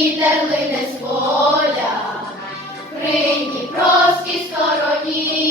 вітер лине з поля, при дніпровській стороні.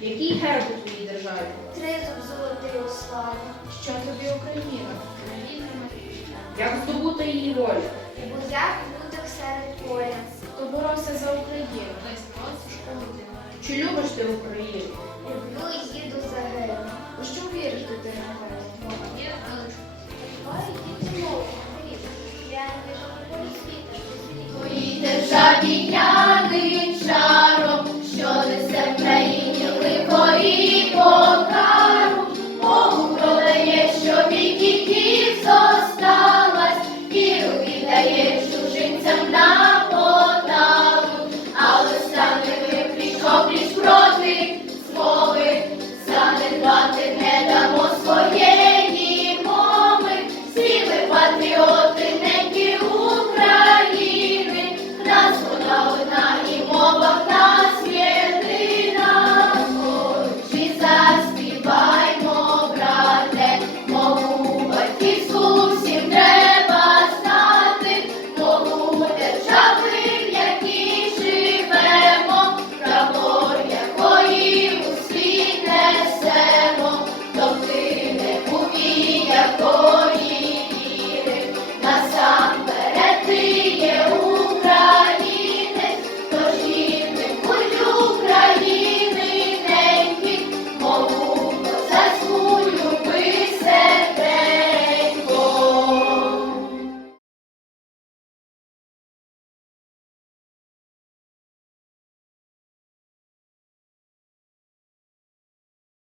Який герб у твоїй державі? Тризуб золотий у славі, Що тобі Україна? Країна Марія. Як здобути її волю? узяв лютих серед поля. Хто боровся за Україну? Весь Чи любиш ти Україну? Люблю і їду загину. У що віриш, дитина? Мова є, але ж Твоїй державі янин